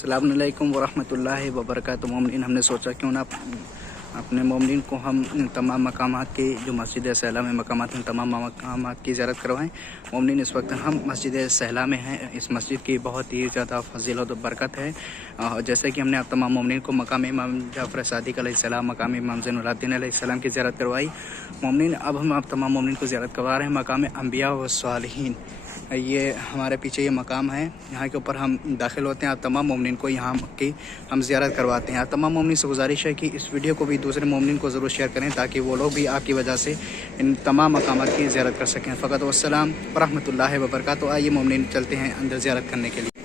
अस्सलामुअलैकुम वरहमतुल्लाहि वबरकातुहू। मोमिनीन, हमने सोचा क्यों ना अपने मोमिनीन को हम तमाम मकामात की जो मस्जिद सहला में मकामात हैं तमाम मकामात की ज़ियारत करवाएं। मोमिनीन, इस वक्त हम मस्जिद सहला में हैं। इस मस्जिद की बहुत ही ज़्यादा फजीलत और बरकत है। जैसे कि हमने आप तमाम मोमिनीन को मकाम इमाम जाफ़र सादिक अलैहिस्सलाम, मकाम इमाम ज़ैनुल-आबिदीन अलैहिस्सलाम की ज़ियारत करवाई। मोमिनीन, अब हम आप तमाम मोमिनीन को ज़ियारत करवा रहे हैं मकाम अंबिया व सालिहीन। ये हमारे पीछे ये मकाम है, यहाँ के ऊपर हम दाखिल होते हैं। आप तमाम मोमिनीन को यहाँ की हम ज़ियारत करवाते हैं। आप तमाम मोमिनीन से गुजारिश है कि इस वीडियो को भी दूसरे मोमिनीन को ज़रूर शेयर करें ताकि वो लोग भी आपकी वजह से इन तमाम मकामात की ज़ियारत कर सकें। फ़कत वस्सलाम व रहमतुल्लाहि व बरकातुहू। आइए मोमिनीन, चलते हैं अंदर ज़ियारत करने के लिए।